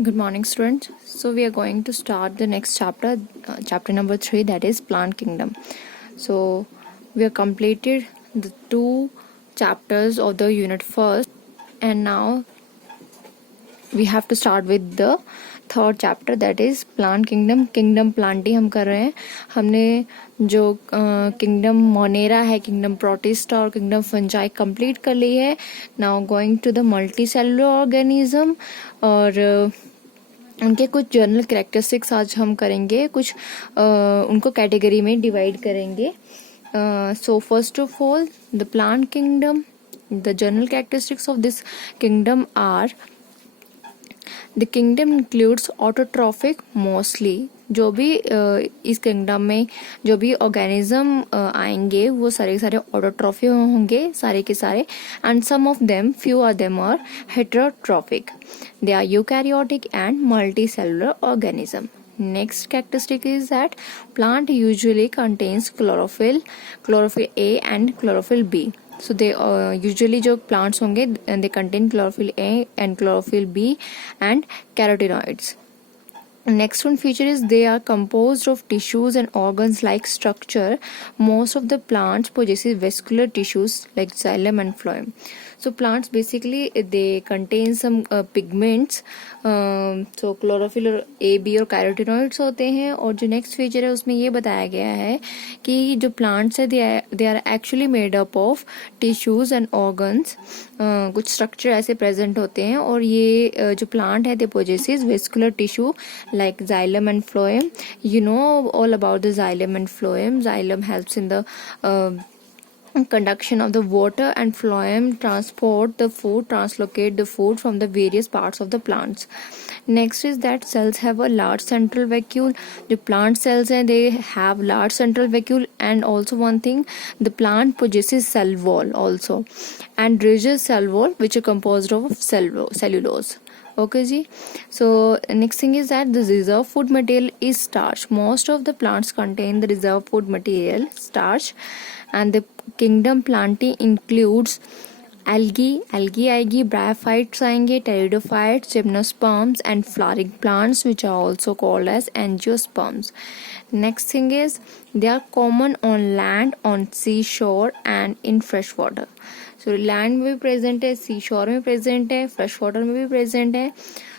Good morning, students. So we are going to start the next chapter, chapter number 3, that is Plant Kingdom. So we have completed the 2 chapters of the unit first, and now we have to start with the third chapter that is plant kingdom प्लांटी हम कर रहे हैं. हमने जो kingdom monera है, kingdom protista और kingdom fungi complete कर ली है. Now going to the multicellular organism और उनके कुछ जनरल कैरेक्टरिस्टिक्स आज हम करेंगे, कुछ उनको कैटेगरी में डिवाइड करेंगे. So first of all the plant kingdom, the general characteristics of this kingdom are the kingdom includes autotrophic mostly. जो भी इस किंगडम में जो भी ऑर्गेनिज्म आएंगे वो सारे के सारे ऑटोट्रॉफिक होंगे, सारे के सारे. And some of them, few of them are heterotrophic. They are eukaryotic and multicellular organism. Next characteristic is that plant usually contains chlorophyll A and chlorophyll B. So they usually जो plants होंगे they contain chlorophyll A and chlorophyll B and carotenoids. Next one feature is they are composed of tissues and organs like structure. Most of the plants possesses vascular tissues like xylem and phloem. So plants basically they contain some pigments. So chlorophyll और A, B और carotenoids होते हैं. और जो next feature है उसमें ये बताया गया है कि जो plants है they are actually made up of tissues and organs. कुछ structure ऐसे present होते हैं और ये जो plant है they possesses vascular tissue like xylem and phloem. You know all about the xylem and phloem. Xylem helps in the conduction of the water and phloem transport the food, translocate the food from the various parts of the plants. Next is that cells have a large central vacuole. The plant cells and they have large central vacuole. And also one thing, the plant possesses cell wall also, and rigid cell wall which are composed of cellulose. Okay ji. So next thing is that the reserve food material is starch. Most of the plants contain the reserve food material starch. And the kingdom plantae includes algae आएगी, bryophytes आएंगे, pteridophytes, gymnosperms and flowering plants which are also called as angiosperms. Next thing is they are common on land, on seashore and in fresh water. So land में भी present है, seashore में present है, fresh water में भी present है.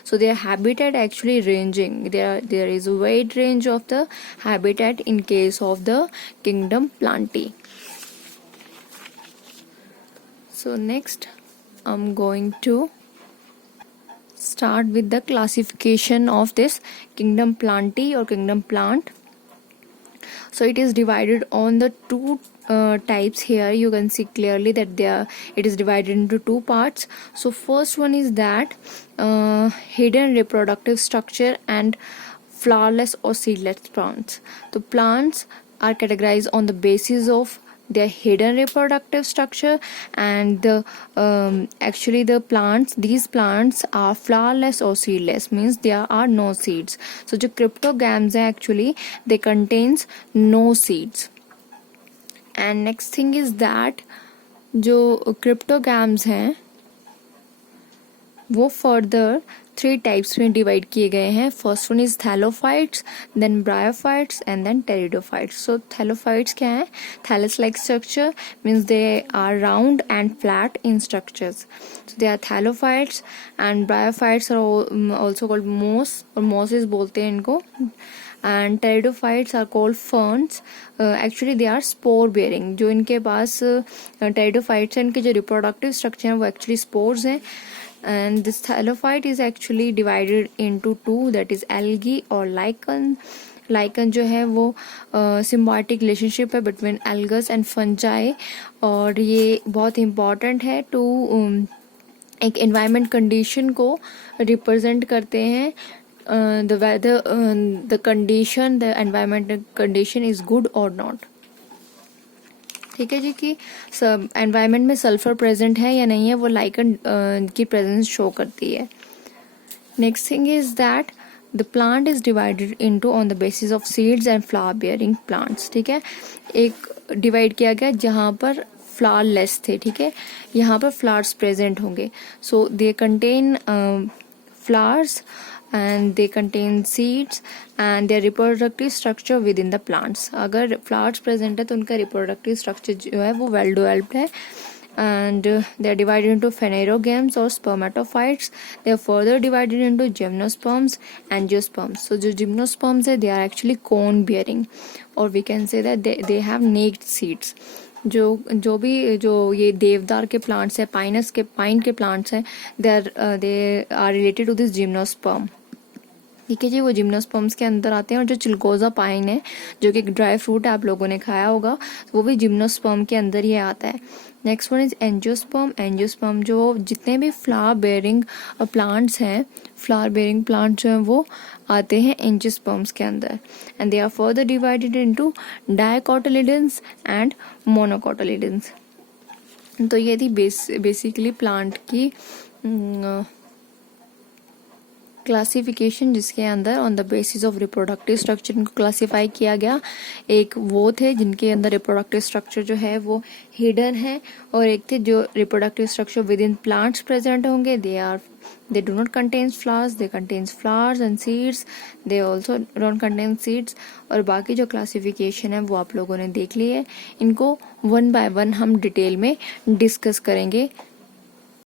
So their habitat actually ranging. There is a wide range of the habitat in case of the kingdom plantae. So next I'm going to start with the classification of this kingdom plantae or kingdom plant. So it is divided on the 2 types. Here you can see clearly that it is divided into 2 parts. So first one is that hidden reproductive structure and flowerless or seedless plants. The plants are categorized on the basis of their hidden reproductive structure, and actually these plants are flowerless or seedless, means there are no seeds. So जो cryptogams है actually they contains no seeds. And next thing is that जो cryptogams हैं वो further 3 types में divide किए गए हैं. First one is thallophytes, then bryophytes and then pteridophytes. So thallophytes क्या है? Thallus like structure means they are round and flat in structures. So they are thallophytes. And bryophytes are also called moss, और mosses बोलते हैं इनको. And pteridophytes are called ferns. Actually they are spore bearing. जो इनके पास pteridophytes हैं इनके जो reproductive structure हैं वो एक्चुअली स्पोर्स हैं. And this thallophyte is actually divided into 2, that is algae और lichen. Lichen जो है वो symbiotic relationship है between algas and fungi, और ये बहुत important है to एक environment condition को represent करते हैं. The whether the condition, the environmental condition is good or not. ठीक है जी, कि एनवायरनमेंट में सल्फर प्रेजेंट है या नहीं है वो लाइकन की प्रेजेंस शो करती है. Next thing is that the plant is divided into on the basis of seeds and flower bearing plants. ठीक है, एक डिवाइड किया गया जहाँ पर फ्लावर लेस थे. ठीक है, यहाँ पर फ्लावर्स प्रेजेंट होंगे. So they contain flowers and they contain seeds and their reproductive structure within the plants. अगर flowers present है तो उनका reproductive structure जो है वो well developed है. And they are divided into phanerogames or spermatophytes. They are further divided into gymnosperms, angiosperms. So जो gymnosperms है they are actually cone bearing, or we can say that they have naked seeds. जो ये देवदार के plants है, pine के plants हैं, they are related to this gymnosperm. ठीक है जी, वो जिम्नोस्पर्म्स के अंदर आते हैं. और जो चिलगोजा पाइन है जो कि एक ड्राई फ्रूट है, आप लोगों ने खाया होगा, वो भी जिम्नोस्पर्म के अंदर ही आता है. Next one is angiosperm. Angiosperm जो जितने भी फ्लावर बेयरिंग प्लांट्स हैं, फ्लावर बेयरिंग प्लांट जो हैं वो आते हैं एंजियोस्पर्म्स के अंदर. And they are further divided into dicotyledons and monocotyledons. तो ये थी बेसिकली प्लांट की क्लासिफिकेशन, जिसके अंदर on the basis of reproductive structure इनको क्लासिफाई किया गया. एक वो थे जिनके अंदर रिप्रोडक्टिव स्ट्रक्चर जो है वो हिडन है, और एक थे जो reproductive structure with in plants present होंगे. they do not contain flowers, they contains flowers and seeds, they also don't contain seeds. और बाकी जो क्लासिफिकेशन है वो आप लोगों ने देख ली है. इनको वन बाय वन हम डिटेल में डिस्कस करेंगे